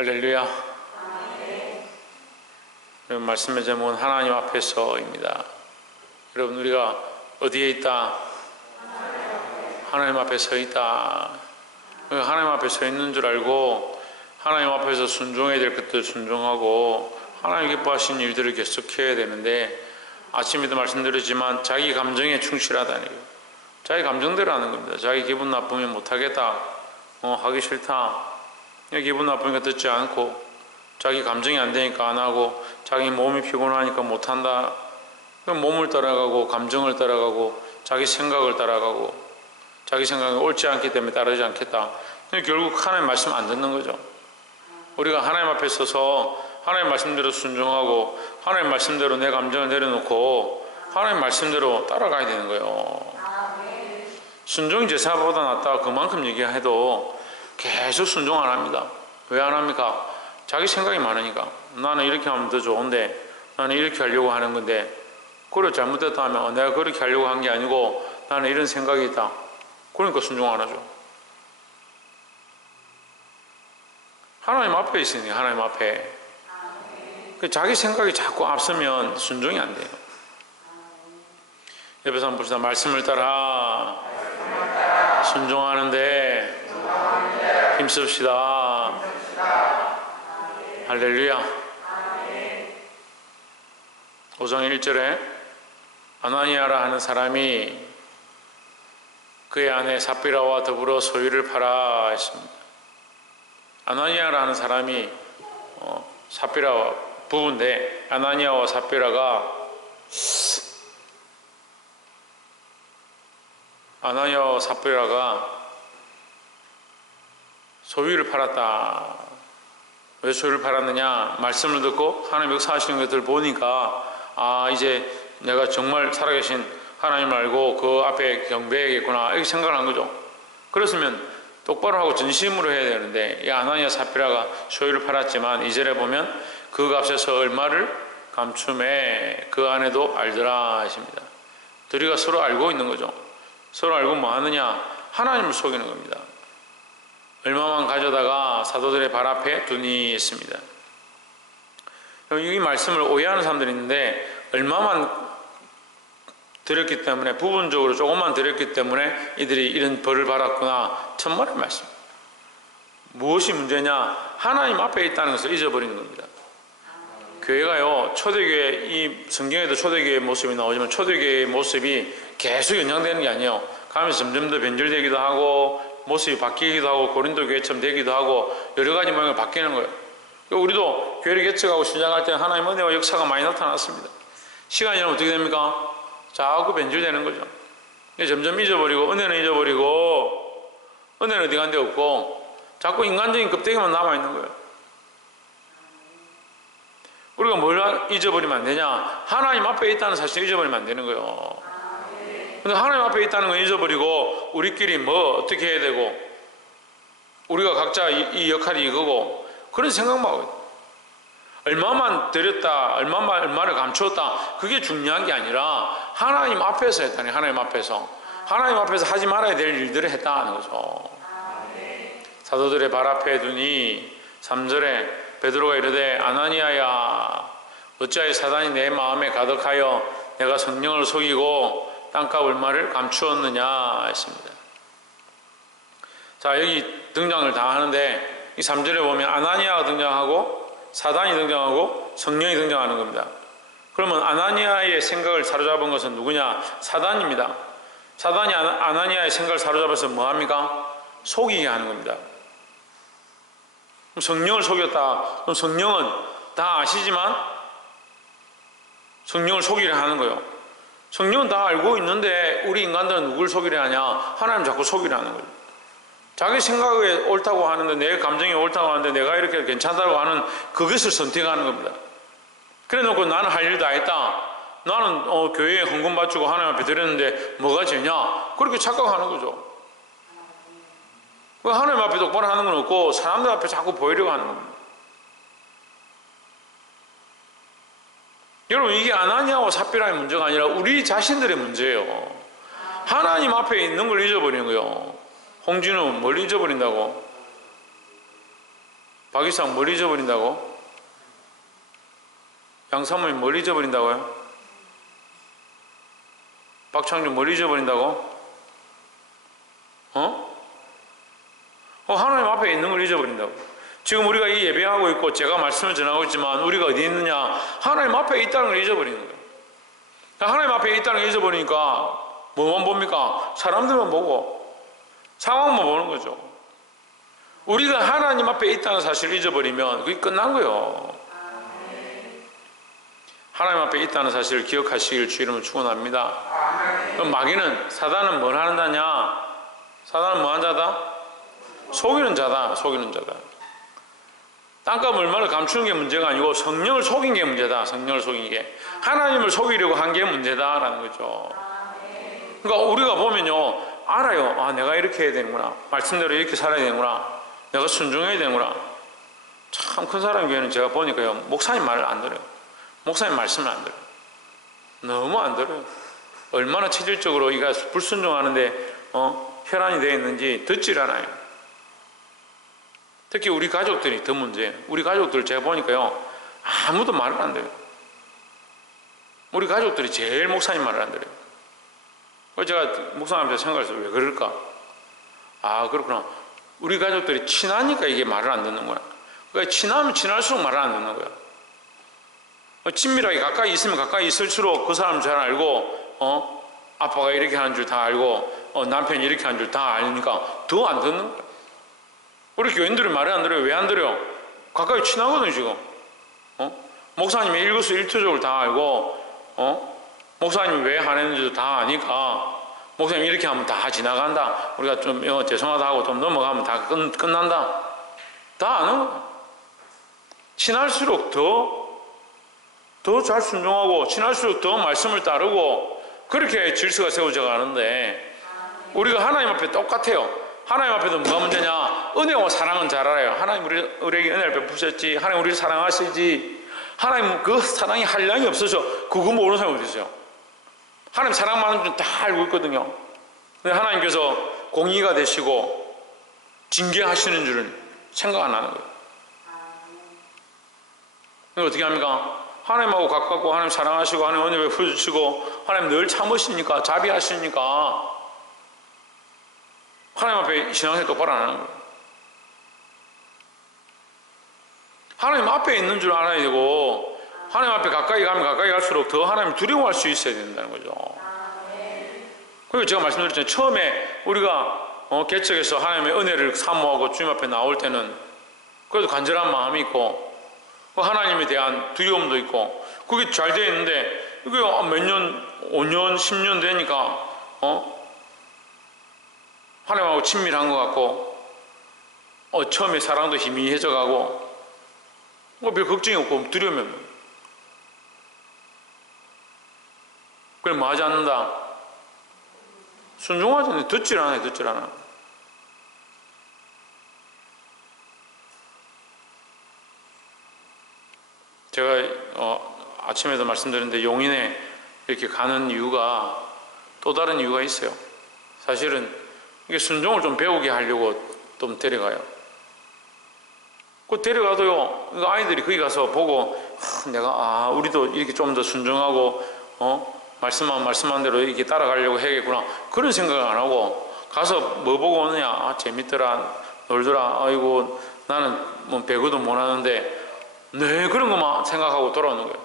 할렐루야. 여러분, 말씀의 제목은 하나님 앞에서입니다. 여러분, 우리가 어디에 있다? 하나님 앞에 서 있다. 하나님 앞에 서 있는 줄 알고 하나님 앞에서 순종해야 될 것들 순종하고 하나님 기뻐하신 일들을 계속해야 되는데, 아침에도 말씀드렸지만 자기 감정에 충실하다는 거예요. 자기 감정대로 하는 겁니다. 자기 기분 나쁘면 못하겠다, 하기 싫다, 기분 나쁘니까 듣지 않고, 자기 감정이 안 되니까 안 하고, 자기 몸이 피곤하니까 못한다, 그럼 몸을 따라가고 감정을 따라가고 자기 생각을 따라가고, 자기 생각이 옳지 않기 때문에 따르지 않겠다. 결국 하나님 말씀 안 듣는 거죠. 우리가 하나님 앞에 서서 하나님 말씀대로 순종하고 하나님 말씀대로 내 감정을 내려놓고 하나님 말씀대로 따라가야 되는 거예요. 순종이 제사보다 낫다 그만큼 얘기해도 계속 순종 안 합니다. 왜 안 합니까? 자기 생각이 많으니까. 나는 이렇게 하면 더 좋은데, 나는 이렇게 하려고 하는 건데, 그래 잘못됐다 하면 내가 그렇게 하려고 한 게 아니고 나는 이런 생각이 있다, 그러니까 순종 안 하죠. 하나님 앞에 있으니까. 하나님 앞에 자기 생각이 자꾸 앞서면 순종이 안 돼요. 옆에서 한번 봅시다. 말씀을 따라 순종하는데 힘씁시다. 할렐루야. 5장 1절에 아나니아라 하는 사람이 그의 아내 삽비라와 더불어 소유를 팔아 했습니다. 아나니아라 하는 사람이 삽비라 부부인데, 아나니아와 삽비라가 소유를 팔았다. 왜 소유를 팔았느냐? 말씀을 듣고 하나님 역사하시는 것들을 보니까 이제 내가 정말 살아계신 하나님을 알고 그 앞에 경배해야겠구나, 이렇게 생각을 한 거죠. 그랬으면 똑바로 하고 진심으로 해야 되는데, 이 아나니아 삽비라가 소유를 팔았지만 2절에 보면 그 값에서 얼마를 감춤해 그 아내도 알더라 하십니다. 둘이가 서로 알고 있는 거죠. 서로 알고 뭐 하느냐? 하나님을 속이는 겁니다. 얼마만 가져다가 사도들의 발 앞에 두니 했습니다. 이 말씀을 오해하는 사람들이 있는데, 얼마만 드렸기 때문에, 부분적으로 조금만 드렸기 때문에 이들이 이런 벌을 받았구나, 천만의 말씀. 무엇이 문제냐? 하나님 앞에 있다는 것을 잊어버리는 겁니다. 교회가요, 초대교회, 이 성경에도 초대교회의 모습이 나오지만 초대교회의 모습이 계속 연장되는 게 아니에요. 가면서 점점 더 변질되기도 하고 모습이 바뀌기도 하고 고린도 교회처럼 되기도 하고 여러 가지 모양이 바뀌는 거예요. 우리도 교회를 개척하고 신장할 때는 하나님 은혜와 역사가 많이 나타났습니다. 시간이 지나면 어떻게 됩니까? 자꾸 변질되는 거죠. 점점 잊어버리고, 은혜는 잊어버리고, 은혜는 어디 간 데 없고 자꾸 인간적인 껍데기만 남아있는 거예요. 우리가 뭘 잊어버리면 안 되냐? 하나님 앞에 있다는 사실을 잊어버리면 안 되는 거예요. 근데 하나님 앞에 있다는 걸 잊어버리고 우리끼리 뭐 어떻게 해야 되고, 우리가 각자 이 역할이 이거고, 그런 생각만 하고 있어요. 얼마만 드렸다, 얼마를 감추었다, 그게 중요한 게 아니라 하나님 앞에서 했다니. 하나님 앞에서 하지 말아야 될 일들을 했다는 거죠. 사도들의 발 앞에 두니 3절에 베드로가 이르되 아나니아야, 어찌하여 사단이 내 마음에 가득하여 내가 성령을 속이고 땅값 얼마를 감추었느냐 했습니다. 자, 여기 등장을 다 하는데 이 3절에 보면 아나니아가 등장하고 사단이 등장하고 성령이 등장하는 겁니다. 그러면 아나니아의 생각을 사로잡은 것은 누구냐? 사단입니다. 사단이 아나니아의 생각을 사로잡아서 뭐합니까? 속이게 하는 겁니다. 성령을 속였다. 그럼 성령은 다 아시지만 성령을 속이려 하는 거예요. 성령은 다 알고 있는데 우리 인간들은 누굴 속이려 하냐? 하나님 자꾸 속이려 하는 거예요. 자기 생각에 옳다고 하는데, 내 감정이 옳다고 하는데 내가 이렇게 괜찮다고 하는 그것을 선택하는 겁니다. 그래 놓고 나는 할 일 다 했다, 나는 교회에 헌금 바치고 하나님 앞에 드렸는데 뭐가 죄냐, 그렇게 착각하는 거죠. 하나님 앞에 똑바로 하는 건 없고 사람들 앞에 자꾸 보이려고 하는 겁니다. 여러분, 이게 아나니아와 삽비라의 문제가 아니라 우리 자신들의 문제예요. 하나님 앞에 있는 걸 잊어버리는 거예요. 홍진우 뭘 잊어버린다고? 박이상 뭘 잊어버린다고? 양사모님 뭘 잊어버린다고요? 박창준 뭘 잊어버린다고? 하나님 앞에 있는 걸 잊어버린다고. 지금 우리가 이 예배하고 있고 제가 말씀을 전하고 있지만 우리가 어디 있느냐? 하나님 앞에 있다는 걸 잊어버리는 거예요. 하나님 앞에 있다는 걸 잊어버리니까 뭐만 봅니까? 사람들만 보고 상황만 보는 거죠. 우리가 하나님 앞에 있다는 사실을 잊어버리면 그게 끝난 거예요. 하나님 앞에 있다는 사실을 기억하시길 주 이름으로 축원합니다. 그럼 마귀는, 사단은 뭘 하는 자냐? 사단은 뭐 하는 자다? 속이는 자다. 속이는 자다. 땅값 얼마를 감추는 게 문제가 아니고 성령을 속인 게 문제다. 성령을 속인 게. 하나님을 속이려고 한 게 문제다라는 거죠. 그러니까 우리가 보면요, 알아요. 아, 내가 이렇게 해야 되는구나. 말씀대로 이렇게 살아야 되는구나. 내가 순종해야 되는구나. 참 큰 사람 교회는 제가 보니까요, 목사님 말을 안 들어요. 목사님 말씀을 안 들어요. 너무 안 들어요. 얼마나 체질적으로 이가 불순종하는데 혈안이 되어 있는지 듣질 않아요. 특히 우리 가족들이 더 문제예요. 우리 가족들 제가 보니까요, 아무도 말을 안 들어요. 우리 가족들이 제일 목사님 말을 안 들어요. 그래서 제가 목사님한테 생각해서 왜 그럴까? 아, 그렇구나. 우리 가족들이 친하니까 이게 말을 안 듣는 거야. 그러니까 친하면 친할수록 말을 안 듣는 거야. 친밀하게 가까이 있으면 가까이 있을수록 그 사람 잘 알고, 아빠가 이렇게 하는 줄 다 알고, 남편이 이렇게 하는 줄 다 아니까 더 안 듣는 거야. 우리 교인들은 말을 안 들어요. 왜 안 들어요? 가까이 친하거든요, 지금. 목사님이 일거수일투족을 다 알고, 목사님이 왜 하는지도 다 아니까, 목사님이 이렇게 하면 다 지나간다. 우리가 좀 죄송하다 하고 좀 넘어가면 다 끝난다. 다 아는 거야. 친할수록 더 잘 순종하고, 친할수록 더 말씀을 따르고, 그렇게 질서가 세워져 가는데, 우리가 하나님 앞에 똑같아요. 하나님 앞에도 뭐가 문제냐? 은혜와 사랑은 잘 알아요. 하나님 우리에게 은혜를 베푸셨지. 하나님 우리를 사랑하시지. 하나님 그 사랑이 한량이 없어서 그거 모르는 사람이 어디 있어요? 하나님 사랑 많은 줄 다 알고 있거든요. 근데 하나님께서 공의가 되시고 징계하시는 줄은 생각 안 하는 거예요. 그럼 어떻게 합니까? 하나님하고 가깝고 하나님 사랑하시고 하나님 은혜 베풀어주시고 하나님 늘 참으시니까, 자비하시니까 하나님 앞에 신앙생활 똑바로 안 하는 거예요. 하나님 앞에 있는 줄 알아야 되고, 하나님 앞에 가까이 가면 가까이 갈수록 더 하나님 두려워할 수 있어야 된다는 거죠. 그리고 제가 말씀드렸잖아요. 처음에 우리가 개척해서 하나님의 은혜를 사모하고 주님 앞에 나올 때는 그래도 간절한 마음이 있고, 하나님에 대한 두려움도 있고, 그게 잘 되어 있는데, 이게 몇 년, 5년, 10년 되니까, 하나님하고 친밀한 것 같고, 처음에 사랑도 희미해져 가고, 별 걱정이 없고, 두려움이 없는. 그래, 뭐 하지 않는다? 순종하지 않는다. 듣질 않아요, 듣질 않아. 제가 아침에도 말씀드렸는데 용인에 이렇게 가는 이유가 또 다른 이유가 있어요. 사실은 이게 순종을 좀 배우게 하려고 좀 데려가요. 그 데려가도요, 아이들이 거기 가서 보고 내가 우리도 이렇게 좀 더 순종하고 말씀한 대로 이렇게 따라가려고 해야겠구나, 그런 생각을 안 하고 가서 뭐 보고 오느냐? 재밌더라, 놀더라, 아이고 나는 뭐 배구도 못하는데 네, 그런 것만 생각하고 돌아오는 거예요.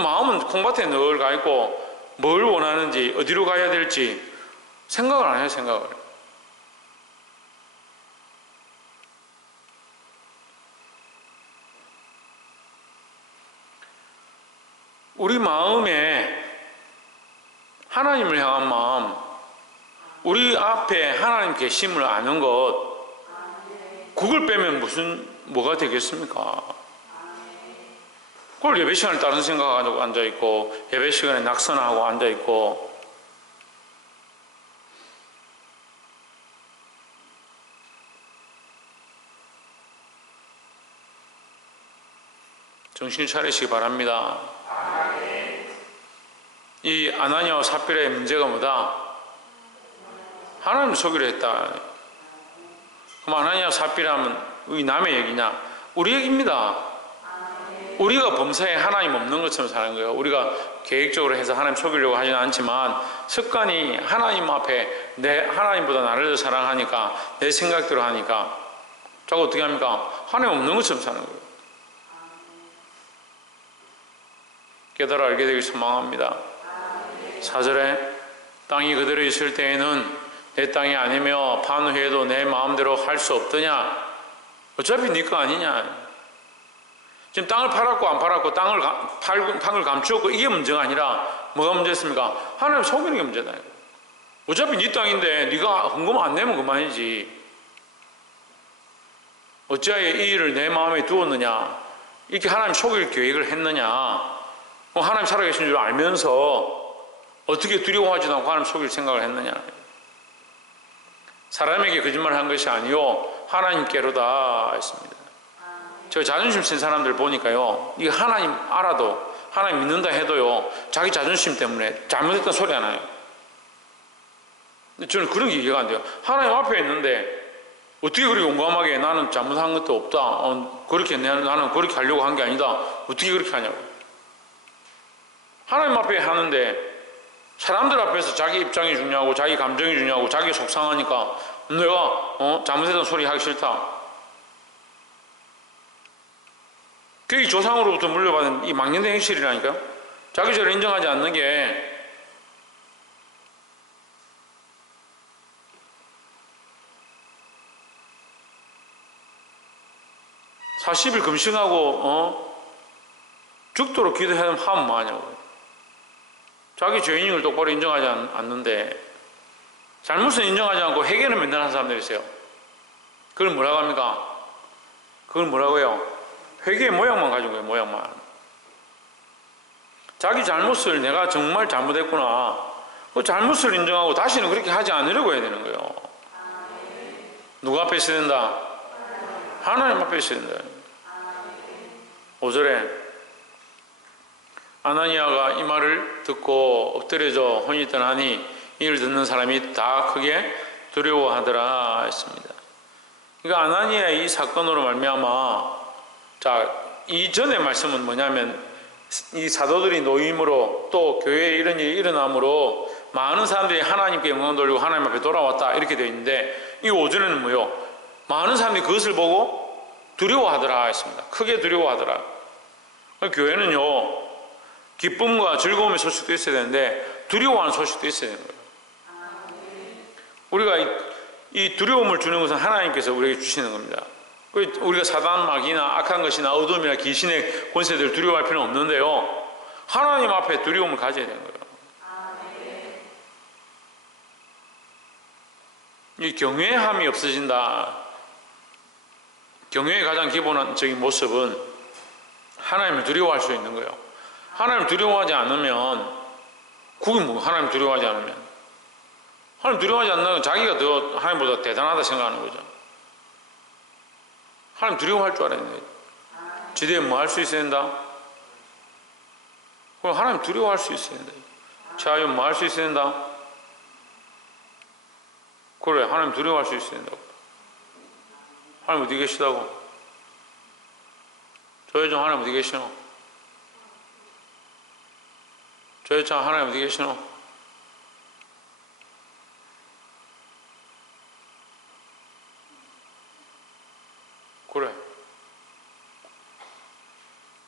마음은 콩밭에 늘 가 있고 뭘 원하는지, 어디로 가야 될지 생각을 안 해요. 생각을. 우리 마음에 하나님을 향한 마음, 우리 앞에 하나님 계심을 아는 것, 그걸 빼면 뭐가 되겠습니까? 그걸 예배 시간에 다른 생각하고 앉아있고, 예배 시간에 낙선하고 앉아있고, 정신 차리시기 바랍니다. 이 아나니아와 삽비라의 문제가 뭐다? 하나님을 속이려 했다. 그럼 아나니아와 삽비라면 우리 남의 얘기냐? 우리 얘기입니다. 우리가 범사에 하나님 없는 것처럼 사는 거예요. 우리가 계획적으로 해서 하나님 속이려고 하지는 않지만 습관이 하나님 앞에 내 하나님보다 나를 더 사랑하니까 내 생각대로 하니까 자꾸 어떻게 합니까? 하나님 없는 것처럼 사는 거예요. 깨달아 알게 되길 소망합니다. 4절에 땅이 그대로 있을 때에는 내 땅이 아니며 판 후에도 내 마음대로 할 수 없더냐? 어차피 네 거 아니냐? 지금 땅을 팔았고 안 팔았고 땅을 감추었고 이게 문제가 아니라 뭐가 문제였습니까? 하나님 속이는 게 문제다. 어차피 네 땅인데 네가 헌금 안 내면 그만이지. 어찌하여 이 일을 내 마음에 두었느냐? 이렇게 하나님 속일 계획을 했느냐? 하나님 살아계신 줄 알면서 어떻게 두려워하지도 않고 하나님 속일 생각을 했느냐? 사람에게 거짓말을 한 것이 아니요 하나님께로다 했습니다. 제가 자존심 센 사람들 보니까요, 이게 하나님 알아도 하나님 믿는다 해도요 자기 자존심 때문에 잘못했던 소리 하나요. 저는 그런 게 이해가 안 돼요. 하나님 앞에 있는데 어떻게 그렇게 용감하게 나는 잘못한 것도 없다, 그렇게 나는 그렇게 하려고 한 게 아니다, 어떻게 그렇게 하냐고. 하나님 앞에 하는데 사람들 앞에서 자기 입장이 중요하고 자기 감정이 중요하고 자기 속상하니까 내가 잘못했던 소리 하기 싫다. 그게 조상으로부터 물려받은 이 망령된 행실이라니까요. 자기 죄를 인정하지 않는 게 (40일) 금식하고 죽도록 기도하면 뭐하냐고. 자기 죄인인 걸 똑바로 인정하지 않는데 잘못은 인정하지 않고 회개는 맨날 하는 사람들이 있어요. 그걸 뭐라고 합니까? 그걸 뭐라고요? 회개의 모양만 가진 거예요. 모양만. 자기 잘못을 내가 정말 잘못했구나, 그 잘못을 인정하고 다시는 그렇게 하지 않으려고 해야 되는 거예요. 누구 앞에 있어야 된다? 하나님 앞에 있어야 된다. 5절에 아나니아가 이 말을 듣고 엎드려져 혼이 떠나니 이를 듣는 사람이 다 크게 두려워하더라 했습니다. 그러니까 아나니아의 이 사건으로 말미암아, 자, 이전의 말씀은 뭐냐면 이 사도들이 노임으로 또 교회에 이런 일이 일어남으로 많은 사람들이 하나님께 영광 돌리고 하나님 앞에 돌아왔다 이렇게 되어 있는데, 이 5절에는 뭐요? 많은 사람들이 그것을 보고 두려워하더라 했습니다. 크게 두려워하더라. 교회는요 기쁨과 즐거움의 소식도 있어야 되는데 두려워하는 소식도 있어야 되는 거예요. 우리가 이 두려움을 주는 것은 하나님께서 우리에게 주시는 겁니다. 우리가 사단 마귀나 악한 것이나 어둠이나 귀신의 권세들을 두려워할 필요는 없는데요, 하나님 앞에 두려움을 가져야 되는 거예요. 이 경외함이 없어진다. 경외의 가장 기본적인 모습은 하나님을 두려워할 수 있는 거예요. 하나님을 두려워하지 않으면, 그게 뭐 하나님 두려워하지 않으면, 하나님 두려워하지 않는 건 자기가 더 하나님보다 대단하다 생각하는 거죠. 하나님 두려워할 줄 알아야 돼. 지대에 뭐 할 수 있어야 된다? 그럼 하나님 두려워할 수 있어야 된다. 자유 뭐 할 수 있어야 된다? 그래, 하나님 두려워할 수 있어야 된다고. 하나님 어디 계시다고? 조혜정 하나님 어디 계시노? 조혜정 하나님 어디 계시노? 그래.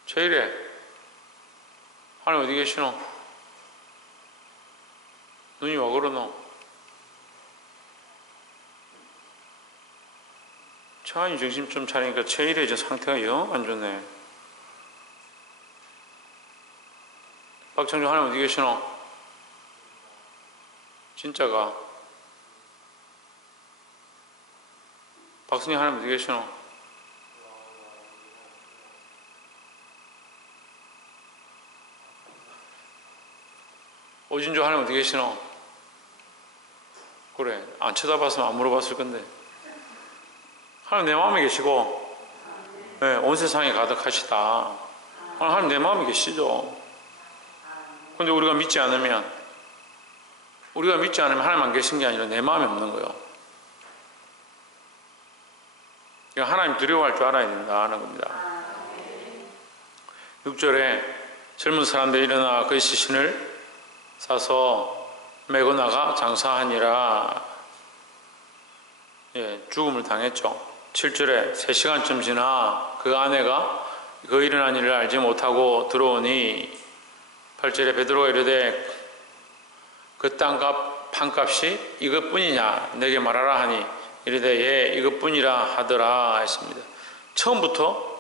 제일에 하나님 어디 계시노? 눈이 와 그러노? 차안이 정신 좀 차리니까 제일에 저 상태가 영 안 좋네. 박창주 하나님 어디 계시노? 진짜가. 박순희 하나님 어디 계시노? 오진주 하나님 어디 계시노? 그래, 안 쳐다봤으면 안 물어봤을 건데. 하나님 내 마음에 계시고, 네, 온 세상에 가득하시다. 하나님 내 마음에 계시죠. 근데 우리가 믿지 않으면 하나님 안 계신 게 아니라 내 마음에 없는 거예요. 하나님 두려워할 줄 알아야 된다는 겁니다. 6절에 젊은 사람들이 일어나 그 시신을 싸서 메고 나가 장사하니라. 죽음을 당했죠. 7절에 3시간쯤 지나 그 아내가 그 일어난 일을 알지 못하고 들어오니 8절에 베드로가 이르되 그 땅값 판값이 이것뿐이냐 내게 말하라 하니 이르되 예 이것뿐이라 하더라 했습니다. 처음부터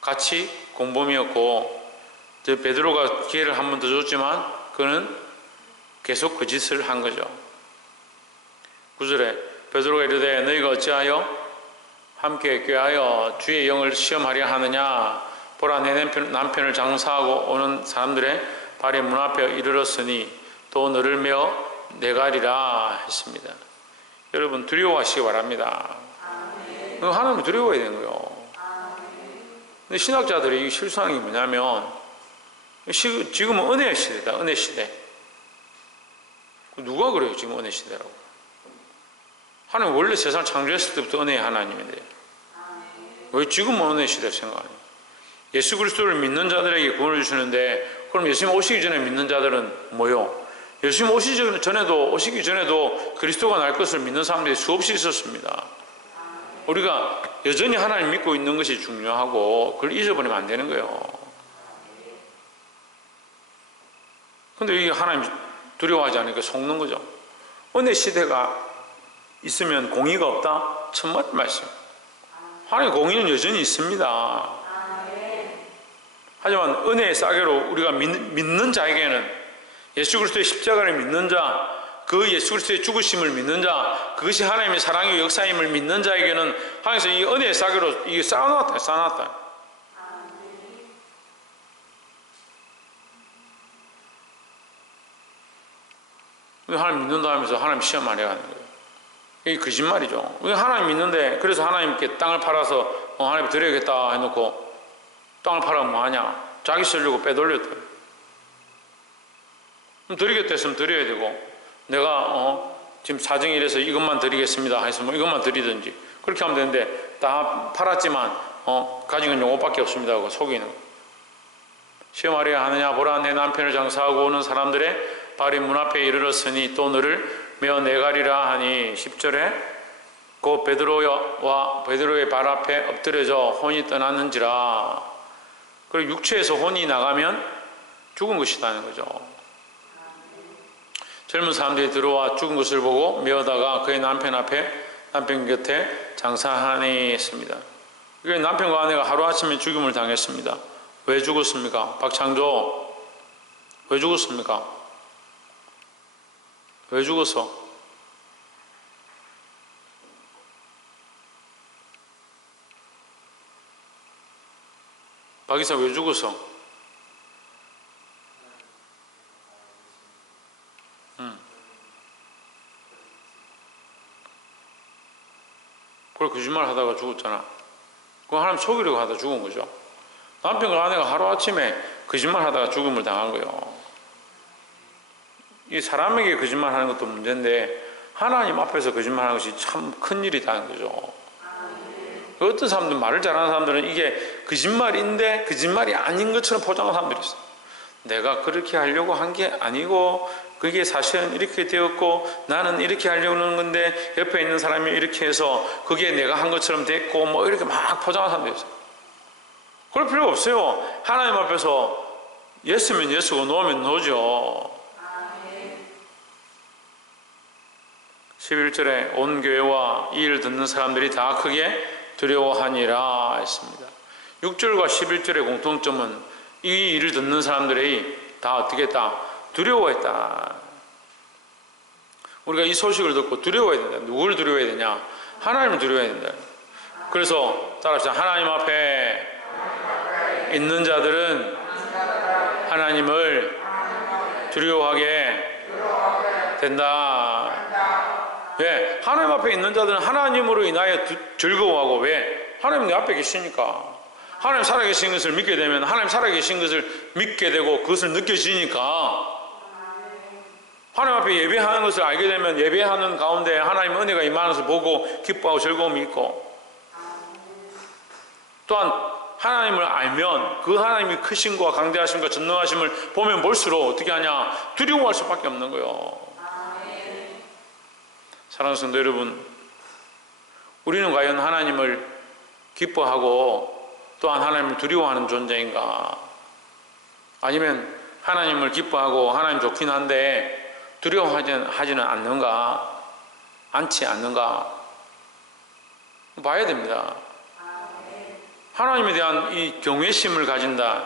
같이 공범이었고 베드로가 기회를 한 번 더 줬지만 그는 계속 그 짓을 한 거죠. 9절에 베드로가 이르되 너희가 어찌하여 함께 꾀하여 주의 영을 시험하려 하느냐 보라 내 남편을 장사하고 오는 사람들의 발이 문 앞에 이르렀으니 또 너를 메어 내가리라 했습니다. 여러분 두려워하시기 바랍니다. 하나님을 두려워해야 되는 거예요. 근데 신학자들이 실수하는 게 뭐냐면 지금은 은혜의 시대다. 은혜 시대. 누가 그래요 지금 은혜 시대라고? 하나님 원래 세상 창조했을 때부터 은혜의 하나님인데 왜 지금은 은혜 시대를 생각하냐? 예수 그리스도를 믿는 자들에게 구원을 주시는데 그럼 예수님 오시기 전에 믿는 자들은 뭐요? 예수님 오시기 전에도 그리스도가 날 것을 믿는 사람들이 수없이 있었습니다. 우리가 여전히 하나님 믿고 있는 것이 중요하고 그걸 잊어버리면 안 되는 거예요. 근데 이게 하나님 두려워하지 않으니까 속는 거죠. 은혜 시대가 있으면 공의가 없다? 천만의 말씀. 하나님 공의는 여전히 있습니다. 하지만 은혜의 싸게로 우리가 믿는 자에게는 예수 그리스도의 십자가를 믿는 자, 그 예수 그리스도의 죽으심을 믿는 자, 그것이 하나님의 사랑의 역사임을 믿는 자에게는 하나님께서 이 은혜의 싸게로 이게 쌓아놨다. 하나님 믿는다 하면서 하나님 시험 안 해가는 거예요. 이게 거짓말이죠. 하나님 믿는데 그래서 하나님께 땅을 팔아서 하나님 드려야겠다 해놓고 땅을 팔아면 뭐하냐? 자기 쓰려고 빼돌렸다. 그럼 드리겠다 했으면 드려야 되고 내가 지금 사정이 이래서 이것만 드리겠습니다 했으면 이것만 드리든지 그렇게 하면 되는데 다 팔았지만 가진 건 요것밖에 없습니다 하고 속이는 거예요. 시험하려 하느냐 보라 내 남편을 장사하고 오는 사람들의 발이 문 앞에 이르렀으니 또 너를 메어 내가리라 하니 10절에 그 베드로의 발 앞에 엎드려져 혼이 떠났는지라. 그리고 육체에서 혼이 나가면 죽은 것이라는 거죠. 젊은 사람들이 들어와 죽은 것을 보고 메어다가 그의 남편 곁에 장사하니 했습니다. 남편과 아내가 하루아침에 죽임을 당했습니다. 왜 죽었습니까? 박창조 왜 죽었습니까? 왜 죽었어? 박이사 왜 죽었어? 그걸 거짓말 하다가 죽었잖아. 그거 하나님 속이려고 하다 죽은 거죠. 남편과 아내가 하루아침에 거짓말 하다가 죽음을 당한 거예요. 이 사람에게 거짓말 하는 것도 문제인데 하나님 앞에서 거짓말 하는 것이 참 큰일이라는 거죠. 어떤 사람들은 말을 잘하는 사람들은 이게 거짓말인데 거짓말이 아닌 것처럼 포장하는 사람들이 있어요. 내가 그렇게 하려고 한 게 아니고 그게 사실은 이렇게 되었고 나는 이렇게 하려고 하는 건데 옆에 있는 사람이 이렇게 해서 그게 내가 한 것처럼 됐고 뭐 이렇게 막 포장하는 사람들이 있어요. 그럴 필요가 없어요. 하나님 앞에서 예스면 예스고 노면 노죠. 11절에 온 교회와 이 일을 듣는 사람들이 다 크게 두려워하니라 했습니다. 6절과 11절의 공통점은 이 일을 듣는 사람들이 다 어떻게 했다? 두려워했다. 우리가 이 소식을 듣고 두려워해야 된다. 누구를 두려워해야 되냐? 하나님을 두려워해야 된다. 그래서 따라합시다. 하나님 앞에 있는 자들은 하나님을 두려워하게 된다. 왜? 하나님 앞에 있는 자들은 하나님으로 인하여 즐거워하고 왜? 하나님 내 앞에 계시니까. 하나님 살아계신 것을 믿게 되면 하나님 살아계신 것을 믿게 되고 그것을 느껴지니까 하나님 앞에 예배하는 것을 알게 되면 예배하는 가운데 하나님의 은혜가 임하는 것을 보고 기뻐하고 즐거움이 있고 또한 하나님을 알면 그 하나님이 크심과 강대하심과 전능하심을 보면 볼수록 어떻게 하냐? 두려워할 수밖에 없는 거예요. 사랑하는 성도 여러분, 우리는 과연 하나님을 기뻐하고 또한 하나님을 두려워하는 존재인가? 아니면 하나님을 기뻐하고 하나님 좋긴 한데 두려워하지는 않지 않는가? 봐야 됩니다. 하나님에 대한 이 경외심을 가진다.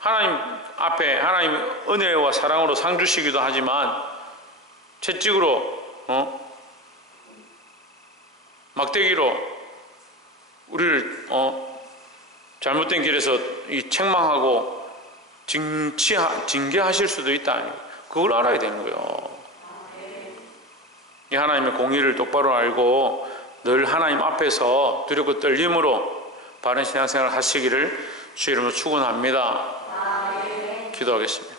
하나님 앞에 하나님 은혜와 사랑으로 상 주시기도 하지만 채찍으로 막대기로 우리를 잘못된 길에서 이 책망하고 징계하실 수도 있다. 그걸 알아야 되는 거예요. 이 하나님의 공의를 똑바로 알고 늘 하나님 앞에서 두렵고 떨림으로 바른 신앙생활을 하시기를 주 이름으로 축원합니다. 기도하겠습니다.